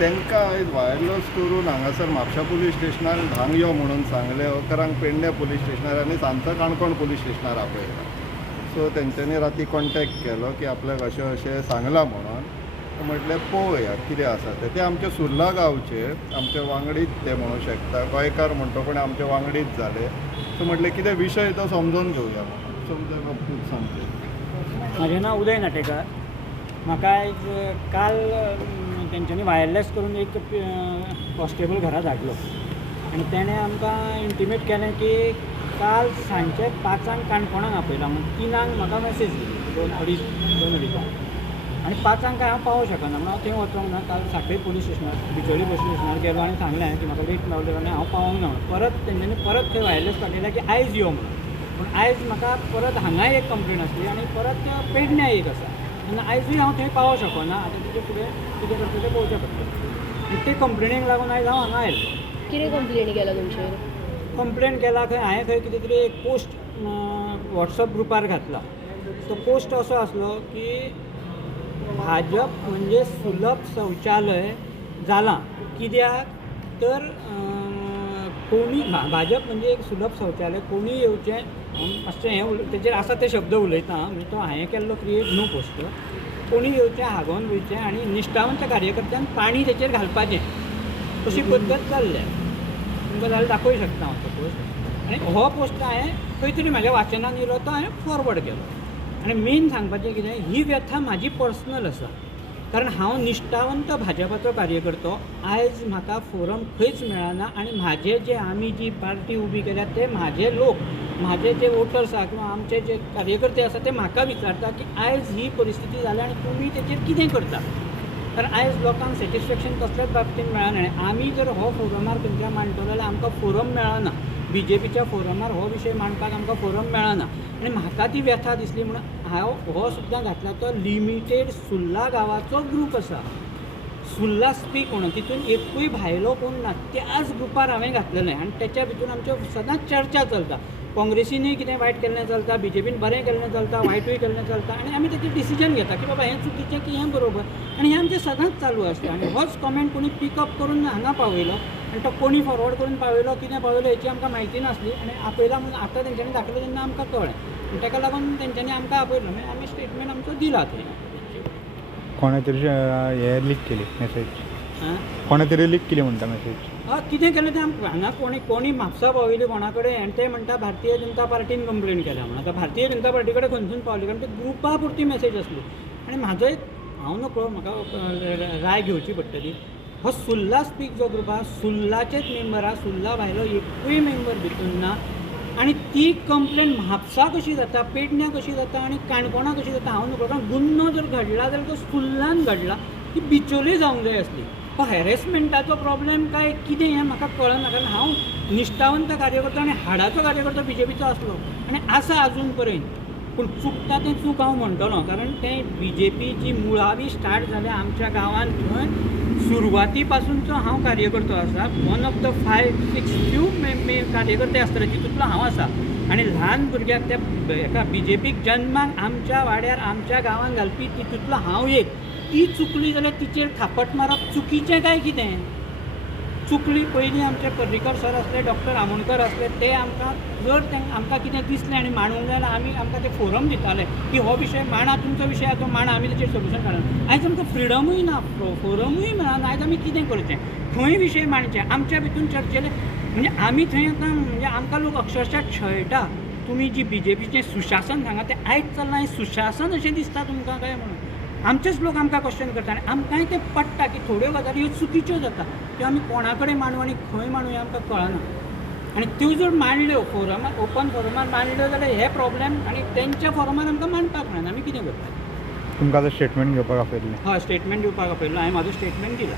तांकां आयज वायरलस करून हांगासर म्हापशा पुलीस स्टेशनार धांग यो म्हणून सांगले अकरांक पेडणे पुलीस स्टेशनार आनी सांजचो काणकोण पुलीस स्टेशनार आपयला. सो तेंच्यांनी राती कॉन्टॅक्ट केलो की आपल्याक अशें अशें सांगलां म्हणून. म्हटलें पळोवया कितें आसा तें. ते आमचे सुर्ला गांवचे आमचे वांगडीच ते म्हणूं शकता, गोंयकार म्हणटा पण आमचे वांगडीच जाले. सो म्हटलें कितें विशय तो समजून घेवया म्हणून. समजून सांगचे. म्हजें नांव उदय नाटेकार. म्हाका आयज काल तेंच्यांनी वायरलेस करून एक कॉन्स्टेबल घरा धाडलो आनी तेणें आमकां इंटिमेट केलें की काल सांजचे 5 काणकोणाक आपयलां म्हणून 3 म्हाका मेसेज दिली 2:30 आनी 5 हांव पावूंक शकना म्हणून हांव थंय वचोंक ना. काल सांखळे पुलीस स्टेशनार बिचोली पुलीस स्टेशनार गेलो आनी सांगलें की म्हाका लेट मेळ्ळो आनी हांव पावोंक ना म्हणून. परत तेंच्यांनी परत थंय वायरलेस पाठयल्या की आयज यो म्हणून. पूण आयज म्हाका परत हांगाय एक कंप्लेन आसली आनी परत पेडण्यां एक आसा आनी आयजूय हांव थंय पावोंक शकना. आतां तेजे फुडें कितें करता तें पळोवचें पडटलें. आनी ते कंप्लेनीक लागून आयज हांव हांगा आयलो. कितें कंप्लेनी केला तुमचेर? कंप्लेन केला थंय हांवें खंय कितें तरी एक पोस्ट वॉट्सअप ग्रुपार घातला. तो पोस्ट असो आसलो की भाजप म्हणजे सुलभ शौचालय जालां. कित्याक तर कोणी भाजप म्हणजे एक सुलभ शौचालय कोणी येवचें अशें हें तेजेर आसा ते शब्द उलयता. म्हणजे तो हांवें केल्लो क्रिएट न्हू पोस्ट. कोणी येवचें हागोवन वयचें आनी निश्ठावंत कार्यकर्त्यान पाणी तेचेर घालपाचें अशी पद्दत जाल्ल्या. तुमकां जाल्यार दाखोवं शकता हांव तो पोस्ट. आनी हो पोस्ट हांवें खंय तरी म्हाज्या वाचनान येयलो तो हांवें फॉरवर्ड केलो. आनी मेन सांगपाचें कितें, ही व्यथा म्हाजी पर्सनल आसा. कारण हांव निश्ठावंत भाजपाचो कार्यकर्तो. आयज म्हाका फोरम खंयच मेळना आनी म्हाजे जे आमी जी पार्टी उबी केल्या ते म्हाजे लोक, म्हाजे जे वोटर्स आसा किंवा आमचे जे कार्यकर्ते आसा ते म्हाका विचारता की आयज ही परिस्थिती जाल्या आनी तुमी तेचेर कितें करता. कारण आयज लोकांक सॅटिस्फॅक्शन कसल्याच बाबतींत मेळना. आमी जर हो फोरमार खंयच्या मांडटलो जाल्यार आमकां फोरम मेळना. BJPच्या फोरमार हो विशय मांडपाक आमकां फोरम मेळना. आनी म्हाका ती व्यथा दिसली म्हणून हांव हो सुद्दां घातला. तो लिमिटेड सुर्ला गांवाचो ग्रूप आसा, सुर्ला स्पीक म्हणून. तितून एकूय भायलो कोण ना. त्याच ग्रुपार हांवें घातलेलें आनी तेच्या भितर आमच्यो सदांच चर्चा चलता. काँग्रेसीनूय कितें वायट केल्लें चलता, BJPन बरें केल्लें चलता, वायटूय केल्लें चलता आनी आमी तेचेर डिसिजन घेता की बाबा हें चुकीचें की हें बरोबर. आनी हें आमचें सदांच चालू आसता. आनी होच कमेंट कोणी पिकअप करून हांगा पावयलो आनी तो कोणी फॉरवर्ड करून पावयलो, कितें पावयलो हेची आमकां म्हायती नासली. आनी आपयला म्हणून आतां तेंच्यांनी दाखयलो तेन्ना आमकां कळ्ळें. आनी ताका लागून तेंच्यांनी आमकां आपयलो. मागीर आमी स्टेटमेंट आमचो दिला थंय. कोणा तरी हे लीक केली मेसेज, कोणा तरी लीक केली म्हणटा मेसेज. कितें केलें तें आमकां हांगा कोणी म्हापसा पावयली कोणा कडेन आनी ते म्हणटा भारतीय जनता पार्टीन कंप्लेन केल्या म्हणून. आतां भारतीय जनता पार्टी कडेन खंयसून पावली कारण ती ग्रुपा पुरती मेसेज आसली. आनी म्हाजो एक हांव नकळो म्हाका राय घेवची पडटली. हो सुर्ला स्पीक जो ग्रूप आहा सुर्लाचेच मेंबर आहा. सुर्ला भायलो एकूय मेंबर भितून ना. आनी ती कंप्लेन म्हापसा कशी जाता, पेडण्यां कशी जाता आनी काणकोणा कशी जाता हांव नकळो. कारण गुन्हो जर घडला जाल्यार तो सुर्लान घडला. ती बिचोली जावंक जाय आसली. हो हॅरेसमेंटाचो प्रॉब्लेम काय कितें हें म्हाका कळना. कारण हांव निश्ठावंत कार्यकर्तो आनी हाडाचो कार्यकर्तो BJPचो आसलो आनी आसा अजून पर्यंत. पूण चुकता तें चूक हांव म्हणटलो. कारण तें BJP जी मुळावी स्टार्ट जाल्या आमच्या गांवांत थंय सुरवाती पासूनचो हांव कार्यकर्तो आसा. वन ऑफ द 5-6 फ्यू कार्यकर्ते आसतले तितूंतलो हांव आसा. आनी ल्हान भुरग्याक त्या हेका BJPक जन्माक आमच्या वाड्यार आमच्या गांवांत घालपी तितूंतलो हांव एक. ती चुकली जाल्यार तिचेर थापट मारप चुकीचें काय कितें? चुकली पयलीं आमचे पर्रीकर सर आसले, डॉक्टर आमोणकर आसले, ते आमकां जर आमकां कितें दिसलें आनी मांडूंक जाय जाल्यार आमी आमकां ते फोरम दिताले की हो विशय मांडा, तुमचो विशय आसा तो मांडा, आमी तेचेर सोल्युशन काडना. आयज आमकां फ्रिडमूय ना, फोरमूय मेळना. आयज आमी कितें करचें? खंय विशय मांडचे? आमच्या भितून चर्चेले म्हणजे आमी थंय आतां म्हणजे आमकां लोक अक्षरशः छळटा. तुमी जी BJPचें सुशासन सांगा तें आयज चल्लां हें सुशासन अशें दिसता तुमकां काय म्हणून. आमचेच लोक आमकां क्वेश्चन करता आनी आमकांय तें पडटा की थोड्यो गजाली ह्यो चुकीच्यो जाता. त्यो आमी कोणा कडेन मांडू आनी खंय मांडू हें आमकां कळना. आनी त्यो जर मांडल्यो फोरमार, ओपन फोरमार मांडल्यो जाल्यार हे प्रॉब्लेम आनी तेंच्या फोरमार आमकां मांडपाक मेळना. आमी कितें करता? तुमकां आतां स्टेटमेंट घेवपाक आपयल्लें? हय, स्टेटमेंट दिवपाक आपयलो. हांवें म्हाजो स्टेटमेंट दिला.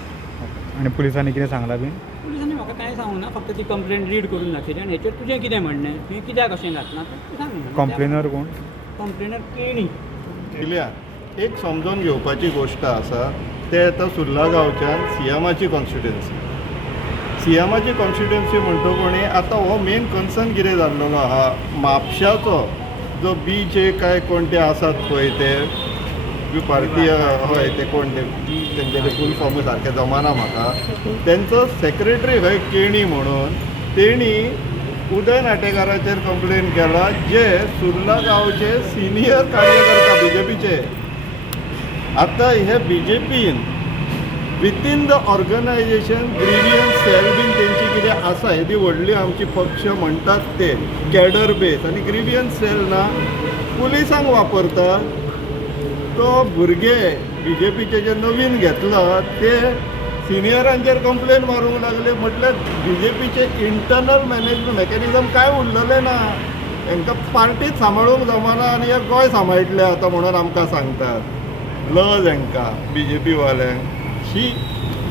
आनी पुलिसांनी कितें सांगलां बीन? पुलिसांनी म्हाका कांय सांगूंक ना. फक्त ती कंप्लेन रीड करून दाखयली आनी हेचेर तुजें कितें म्हणणें, तुवें कित्याक अशें घातलां तें सांग. कंप्लेनर कोण? कंप्लेनर केणी. एक समजून घेवपाची गोश्ट आसा ते आतां सुर्ला गांवच्यान CMची कॉन्स्टिट्युएन्सी. CMची कॉन्स्टिट्युएन्सी म्हणटा कोणी आतां हो मेन कन्सर्न कितें जाल्लो आहा म्हापशाचो जो BJ काय कोण ते आसात पळय ते पार्टी हय ते कोण ते तेंच्यानी फूल फॉर्म सारके जमाना म्हाका तेंचो सेक्रेटरी खंय केणी म्हणून तेणी उदय नाटेकाराचेर कंप्लेन केला जे सुर्ला गांवचे सिनियर कार्यकर्ता BJPचे. आतां हे BJPन within the organisation grievance cell बीन तेंची कितें आसा येदी व्हडली आमची पक्ष म्हणटात ते कॅडर बेस आनी ग्रिवियन्स सेल ना पुलिसांक वापरता. तो भुरगे BJPचे जे नवीन घेतला ते सिनियरांचेर कंप्लेन मारूंक लागले. म्हटल्यार BJPचे इंटरनल मॅनेजमेंट मेकॅनिझम काय उरलेलें ना. तांकां पार्टीच सांबाळूंक जमना आनी हे गोंय सांबाळटले आतां म्हणून आमकां सांगतात. लज हांकां BJP वाल्यांक शी